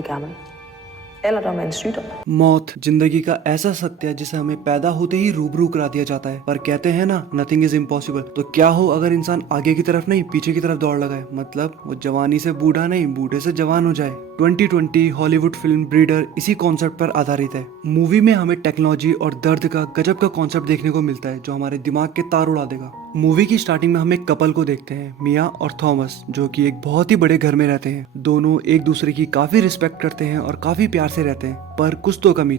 blive gammel. Alderdom er en sygdom. मौत जिंदगी का ऐसा सत्य है जिसे हमें पैदा होते ही रूबरू करा दिया जाता है, पर कहते हैं ना, नथिंग इज इम्पॉसिबल। तो क्या हो अगर इंसान आगे की तरफ नहीं पीछे की तरफ दौड़ लगाए, मतलब वो जवानी से बूढ़ा नहीं बूढ़े से जवान हो जाए। 2020 हॉलीवुड फिल्म ब्रीडर इसी कॉन्सेप्ट पर आधारित है। मूवी में हमें टेक्नोलॉजी और दर्द का गजब का कॉन्सेप्ट देखने को मिलता है जो हमारे दिमाग के तार उड़ा देगा। मूवी की स्टार्टिंग में हम एक कपल को देखते हैं, मिया और थॉमस, जो कि एक बहुत ही बड़े घर में रहते हैं। दोनों एक दूसरे की काफी रिस्पेक्ट करते हैं और काफी प्यार से रहते हैं, पर कुछ तो कमी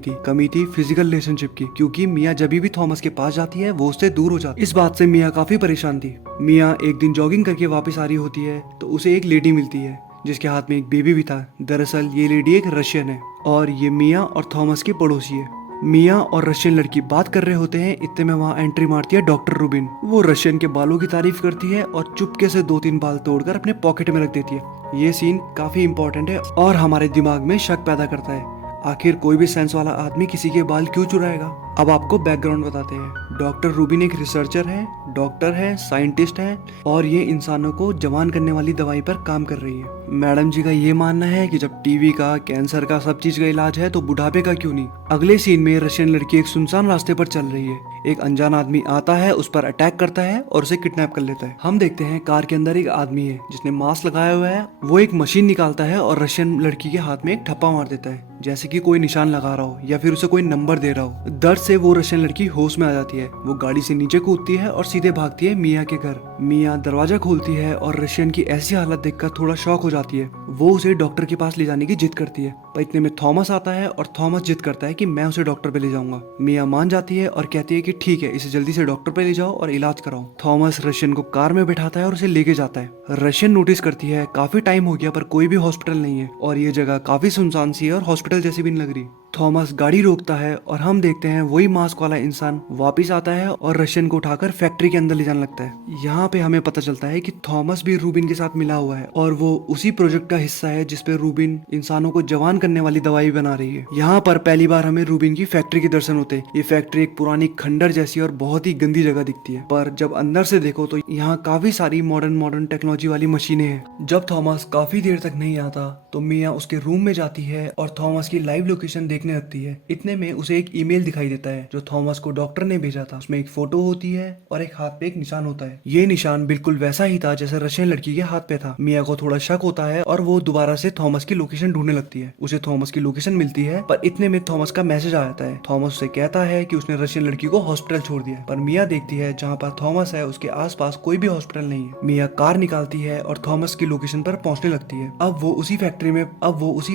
थी फिजिकल रिलेशनशिप की, क्योंकि मिया जब भी थॉमस के पास जाती है वो उससे दूर हो जाती है। इस बात से मिया काफी परेशान थी। मिया एक दिन जॉगिंग करके वापस आ रही होती है तो उसे एक लेडी मिलती है जिसके हाथ में एक बेबी भी था। दरअसल ये लेडी एक रशियन है और ये मिया और थॉमस की पड़ोसी है। मिया और रशियन लड़की बात कर रहे होते हैं, इतने में वहाँ एंट्री मारती है डॉक्टर रूबिन। वो रशियन के बालों की तारीफ करती है और चुपके से 2-3 बाल तोड़कर अपने पॉकेट में रख देती है। ये सीन काफी इंपॉर्टेंट है और हमारे दिमाग में शक पैदा करता है, आखिर कोई भी सेंस वाला आदमी किसी के बाल क्यों चुराएगा। अब आपको बैकग्राउंड बताते हैं। डॉक्टर रूबिन एक रिसर्चर है, डॉक्टर है, साइंटिस्ट है और ये इंसानों को जवान करने वाली दवाई पर काम कर रही है। मैडम जी का ये मानना है कि जब टीबी का, कैंसर का, सब चीज का इलाज है तो बुढ़ापे का क्यों नहीं। अगले सीन में रशियन लड़की एक सुनसान रास्ते पर चल रही है। एक अनजान आदमी आता है, उस पर अटैक करता है और उसे किडनैप कर लेता है। हम देखते हैं कार के अंदर एक आदमी है जिसने मास्क लगाया हुआ है। वो एक मशीन निकालता है और रशियन लड़की के हाथ में एक ठप्पा मार देता है, जैसे कि कोई निशान लगा रहा हो या फिर उसे कोई नंबर दे रहा हो। दर्द से वो रशियन लड़की होश में आ जाती है। वो गाड़ी से नीचे कूदती है और सीधे भागती है मिया के घर। मिया दरवाजा खोलती है और रशियन की ऐसी हालत देखकर थोड़ा शॉक हो जाती है। वो उसे डॉक्टर के पास ले जाने की जिद करती है, पर इतने में थॉमस आता है और थॉमस जिद करता है कि मैं उसे डॉक्टर पे ले जाऊंगा। मिया मान जाती है और कहती है कि ठीक है, इसे जल्दी से डॉक्टर पे ले जाओ और इलाज कराओ। थॉमस रशियन को कार में बैठाता है और उसे लेके जाता है। रशियन नोटिस करती है काफी टाइम हो गया पर कोई भी हॉस्पिटल नहीं है और ये जगह काफी सुनसान सी है और हॉस्पिटल जैसी भी नहीं लग रही। थॉमस गाड़ी रोकता है और हम देखते हैं वही मास्क वाला इंसान वापस आता है और रशियन को उठाकर फैक्ट्री के अंदर ले जाने लगता है। यहाँ पे हमें पता चलता है कि थॉमस भी रूबिन के साथ मिला हुआ है और वो उसी प्रोजेक्ट का हिस्सा है जिसपे रूबिन इंसानों को जवान करने वाली दवाई बना रही है। यहाँ पर पहली बार हमें रूबिन की फैक्ट्री के दर्शन होते हैं। ये फैक्ट्री एक पुरानी खंडर जैसी और बहुत ही गंदी जगह दिखती है, पर जब अंदर से देखो तो यहाँ काफी सारी मॉडर्न टेक्नोलॉजी वाली मशीनें हैं। जब थॉमस काफी देर तक नहीं आता तो मिया उसके रूम में जाती है और थॉमस की लाइव लोकेशन देखने लगती है। इतने में उसे एक ईमेल दिखाई देता है जो थॉमस को डॉक्टर ने भेजा था। उसमें एक फोटो होती है और एक हाथ पे एक निशान होता है। ये निशान बिल्कुल वैसा ही था जैसे रशियन लड़की के हाथ पे था। मिया को थोड़ा शक होता है और वो दोबारा से थॉमस की लोकेशन ढूंढने लगती है। उसे थॉमस की लोकेशन मिलती है, पर इतने में थॉमस का मैसेज आ जाता है। थॉमस उसे कहता है कि उसने रशियन लड़की को हॉस्पिटल छोड़ दिया, पर मिया देखती है जहाँ पर थॉमस है उसके आसपास कोई भी हॉस्पिटल नहीं है। मिया कार निकालती है और थॉमस की लोकेशन पर पहुंचने लगती है। अब वो उसी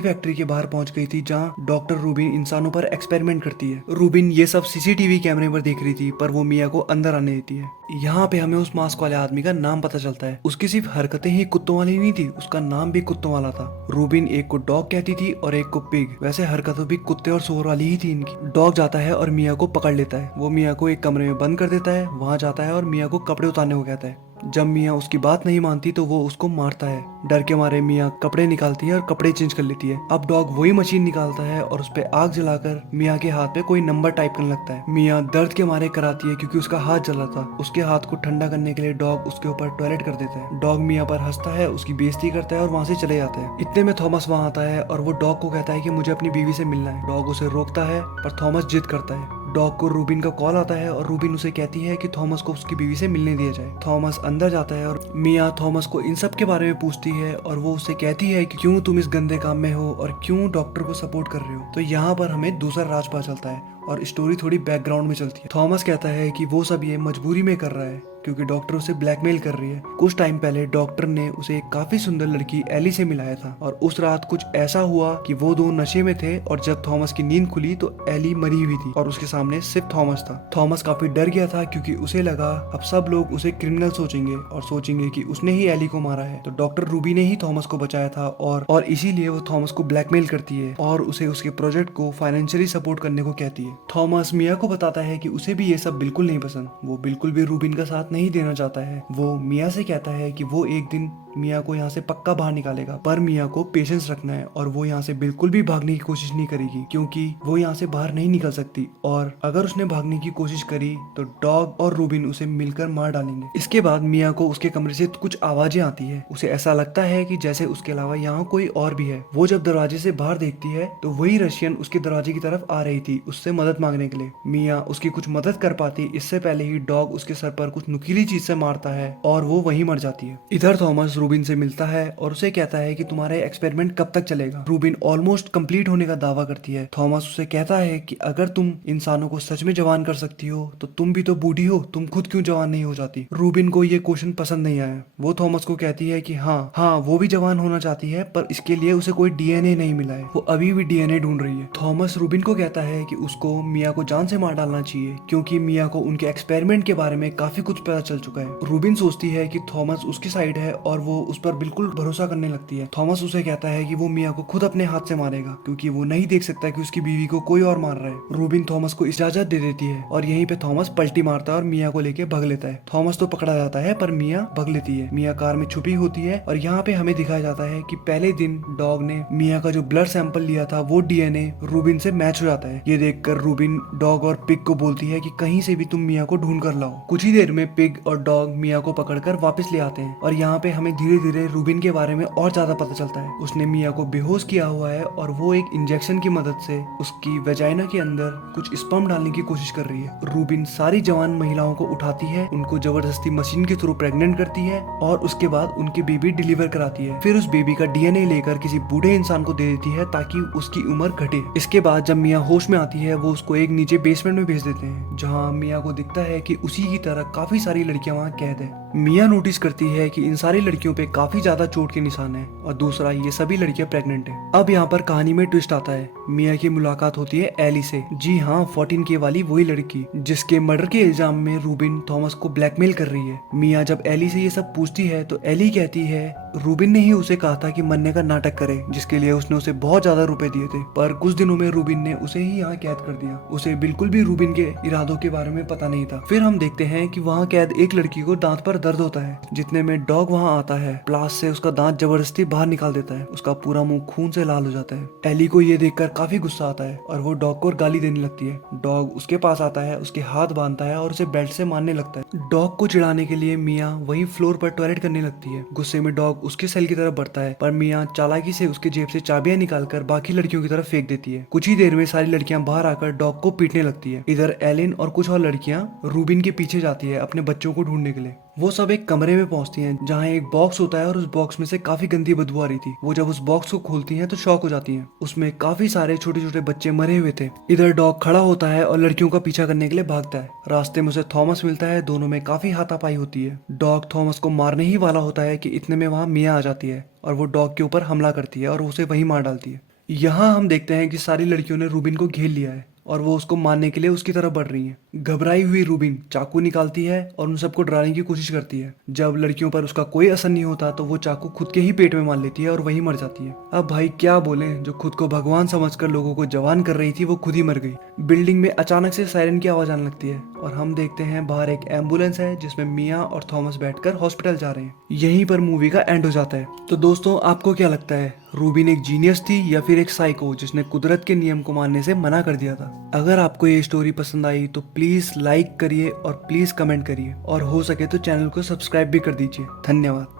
फैक्ट्री के बाहर पहुंच गई थी जहाँ डॉक्टर रूबिन इंसानों पर एक्सपेरिमेंट करती है। रूबिन ये सब सीसीटीवी कैमरे पर देख रही थी, पर वो मिया को अंदर आने देती है। यहाँ पे हमें उस मास्क वाले आदमी का नाम पता चलता है। उसकी सिर्फ हरकतें ही कुत्तों वाली नहीं थी, उसका नाम भी कुत्तों वाला था। रूबिन एक को डॉग कहती थी और एक को पिग। वैसे हरकतें भी कुत्ते और सुअर वाली ही थी इनकी। डॉग जाता है और मिया को पकड़ लेता है। वो मिया को एक कमरे में बंद कर देता है, वहां जाता है और मिया को कपड़े उतारने को कहता है। जब मिया उसकी बात नहीं मानती तो वो उसको मारता है। डर के मारे मिया कपड़े निकालती है और कपड़े चेंज कर लेती है। अब डॉग वही मशीन निकालता है और उस पे आग जलाकर मिया के हाथ पे कोई नंबर टाइप करने लगता है। मिया दर्द के मारे कराती है क्योंकि उसका हाथ जला था। उसके हाथ को ठंडा करने के लिए डॉग उसके ऊपर टॉयलेट कर देता है। डॉग मिया पर हंसता है, उसकी बेइज्जती करता है और वहाँ से चले जाता है। इतने में थॉमस वहाँ आता है और वो डॉग को कहता है कि मुझे अपनी बीवी से मिलना है। डॉग उसे रोकता है पर थॉमस जिद करता है। डॉग को रूबिन का कॉल आता है और रूबिन उसे कहती है कि थॉमस को उसकी बीवी से मिलने दिया जाए। थॉमस अंदर जाता है और मिया थॉमस को इन सब के बारे में पूछती है और वो उससे कहती है कि क्यों तुम इस गंदे काम में हो और क्यों डॉक्टर को सपोर्ट कर रहे हो। तो यहाँ पर हमें दूसरा राज पता चलता है और स्टोरी थोड़ी बैकग्राउंड में चलती है। थॉमस कहता है कि वो सब ये मजबूरी में कर रहा है क्योंकि डॉक्टर उसे ब्लैकमेल कर रही है। कुछ टाइम पहले डॉक्टर ने उसे एक काफी सुंदर लड़की एली से मिलाया था और उस रात कुछ ऐसा हुआ कि वो दो नशे में थे और जब थॉमस की नींद खुली तो एली मरी हुई थी और उसके सामने सिर्फ थॉमस था। थॉमस काफी डर गया था क्योंकि उसे लगा अब सब लोग उसे क्रिमिनल सोचेंगे और सोचेंगे कि उसने ही एली को मारा है। तो डॉक्टर रूबी ने ही थॉमस को बचाया था और इसीलिए वो थॉमस को ब्लैकमेल करती है और उसे उसके प्रोजेक्ट को फाइनेंशियली सपोर्ट करने को कहती है। थॉमस मिया को बताता है कि उसे भी ये सब बिल्कुल नहीं पसंद, वो बिल्कुल भी रूबिन का साथ नहीं देना चाहता है। वो मिया से कहता है कि वो एक दिन मिया को यहाँ से पक्का बाहर निकालेगा, पर मिया को पेशेंस रखना है और वो यहाँ से बिल्कुल भी भागने की कोशिश नहीं करेगी, क्योंकि वो यहाँ से बाहर नहीं निकल सकती, और अगर उसने भागने की कोशिश करी तो डॉग और रूबिन उसे मिलकर मार डालेंगे। इसके बाद मिया को उसके कमरे से कुछ आवाजें आती है। उसे ऐसा लगता है कि जैसे उसके अलावा यहाँ कोई और भी है। वो जब दरवाजे से बाहर देखती है तो वही रशियन उसके दरवाजे की तरफ आ रही थी उससे मदद मांगने के लिए। मिया उसकी कुछ मदद कर पाती इससे पहले ही डॉग उसके सर पर कुछ नुकीली चीज से मारता है और वो वहीं मर जाती है। इधर थॉमस रूबिन से मिलता है और उसे कहता है कि तुम्हारा एक्सपेरिमेंट कब तक चलेगा। रूबिन ऑलमोस्ट कंप्लीट होने का दावा करती है। थॉमस उसे कहता है कि अगर तुम इंसानों को सच में जवान कर सकती हो तो तुम भी तो बूढ़ी हो, तुम खुद क्यों जवान नहीं हो जाती। रूबिन को ये क्वेश्चन पसंद नहीं आया। वो थॉमस को कहती है कि हाँ वो भी जवान होना चाहती है, पर इसके लिए उसे कोई डीएनए नहीं मिला है, वो अभी भी डीएनए ढूंढ रही है। थॉमस रूबिन को कहता है कि उसको मिया को जान से मार डालना चाहिए, क्योंकि मिया को उनके एक्सपेरिमेंट के बारे में काफी कुछ पता चल चुका है। रूबिन सोचती है कि थॉमस उसकी साइड है और वो उस पर बिल्कुल भरोसा करने लगती है। थॉमस उसे कहता है कि वो मिया को खुद अपने हाथ से मारेगा, क्योंकि वो नहीं देख सकता कि उसकी बीवी को कोई और मार रहा है। रूबिन थॉमस को इजाजत दे देती है और यहीं पे थॉमस पलटी मारता है और मिया को लेके भाग लेता है। थॉमस तो पकड़ा जाता है पर मिया भाग लेती है। मिया कार में छुपी होती है और यहाँ पे हमें दिखाया जाता है कि पहले दिन डॉग ने मिया का जो ब्लड सैंपल लिया था वो डीएनए रूबिन से मैच हो जाता है। ये देखकर रूबिन डॉग और पिग को बोलती है कि कहीं से भी तुम मिया को ढूंढ कर लाओ। कुछ ही देर में पिग और डॉग मिया को पकड़कर वापस ले आते हैं और यहाँ पे हमें धीरे धीरे रूबिन के बारे में और ज्यादा पता चलता है। उसने मिया को बेहोश किया हुआ है और वो एक इंजेक्शन की मदद से उसकी वेजाइना के अंदर कुछ स्पर्म डालने की कोशिश कर रही है। रूबिन सारी जवान महिलाओं को उठाती है, उनको जबरदस्ती मशीन के थ्रू प्रेग्नेंट करती है और उसके बाद उनके बेबी डिलीवर कराती है। फिर उस बेबी का डीएनए लेकर किसी बूढ़े इंसान को दे देती है ताकि उसकी उम्र घटे। इसके बाद जब मिया होश में आती है वो उसको एक नीचे बेसमेंट में भेज देते हैं, जहाँ मिया को दिखता है कि उसी की तरह काफी सारी लड़कियां वहाँ कैद है। मिया नोटिस करती है कि इन सारी लड़कियों पे काफी ज्यादा चोट के निशान है और दूसरा ये सभी लड़कियां प्रेग्नेंट है। अब यहाँ पर कहानी में ट्विस्ट आता है। मिया की मुलाकात होती है एली से। जी हाँ, 14K वाली वही लड़की जिसके मर्डर के इल्जाम में रूबिन थॉमस को ब्लैकमेल कर रही है। मिया जब एली से ये सब पूछती है तो एली कहती है रूबिन ने ही उसे कहा था कि मरने का नाटक करे, जिसके लिए उसने उसे बहुत ज्यादा रुपए दिए थे, पर कुछ दिनों में रूबिन ने उसे ही यहाँ कैद कर दिया। उसे बिल्कुल भी रूबिन के इरादों के बारे में पता नहीं था। फिर हम देखते हैं कि वहाँ कैद एक लड़की को दांत पर दर्द होता है। जितने में डॉग वहाँ आता है, प्लास से उसका दांत जबरदस्ती बाहर निकाल देता है। उसका पूरा मुंह खून से लाल हो जाता है। एली को ये देखकर काफी गुस्सा आता है और वो डॉग को गाली देने लगती है। डॉग उसके पास आता है, उसके हाथ बांधता है और उसे बेल्ट से मारने लगता है। डॉग को चिढ़ाने के लिए मिया वही फ्लोर पर टॉयलेट करने लगती है। गुस्से में डॉग उसके सेल की तरफ बढ़ता है, पर मिया चालाकी से उसके जेब से चाबियां निकालकर बाकी लड़कियों की तरफ फेंक देती है। कुछ ही देर में सारी लड़कियां बाहर आकर डॉग को पीटने लगती है। इधर एलिन और कुछ और लड़कियां रूबिन के पीछे जाती है अपने बच्चों को ढूंढने के लिए। वो सब एक कमरे में पहुंचती हैं जहाँ एक बॉक्स होता है और उस बॉक्स में से काफी गंदी बदबू आ रही थी। वो जब उस बॉक्स को खोलती हैं तो शॉक हो जाती हैं। उसमें काफी सारे छोटे छोटे बच्चे मरे हुए थे। इधर डॉग खड़ा होता है और लड़कियों का पीछा करने के लिए भागता है। रास्ते में उसे थॉमस मिलता है। दोनों में काफी हाथापाई होती है। डॉग थॉमस को मारने ही वाला होता है कि इतने में वहाँ मिया आ जाती है और वो डॉग के ऊपर हमला करती है और उसे वहीं मार डालती है। यहाँ हम देखते हैं कि सारी लड़कियों ने रूबिन को घेर लिया है और वो उसको मारने के लिए उसकी तरफ बढ़ रही हैं। घबराई हुई रूबिन चाकू निकालती है और उन सबको डराने की कोशिश करती है। जब लड़कियों पर उसका कोई असर नहीं होता तो वो चाकू खुद के ही पेट में मार लेती है और वहीं मर जाती है। अब भाई क्या बोले, जो खुद को भगवान समझकर लोगों को जवान कर रही थी वो खुद ही मर गई। बिल्डिंग में अचानक से सायरन की आवाज आने लगती है और हम देखते हैं बाहर एक एम्बुलेंस है जिसमें मिया और थॉमस बैठकर हॉस्पिटल जा रहे हैं। यहीं पर मूवी का एंड हो जाता है। तो दोस्तों आपको क्या लगता है, रूबिन एक जीनियस थी या फिर एक साइको जिसने कुदरत के नियम को मानने से मना कर दिया था? अगर आपको ये स्टोरी पसंद आई तो प्लीज लाइक करिए और प्लीज कमेंट करिए और हो सके तो चैनल को सब्सक्राइब भी कर दीजिए। धन्यवाद।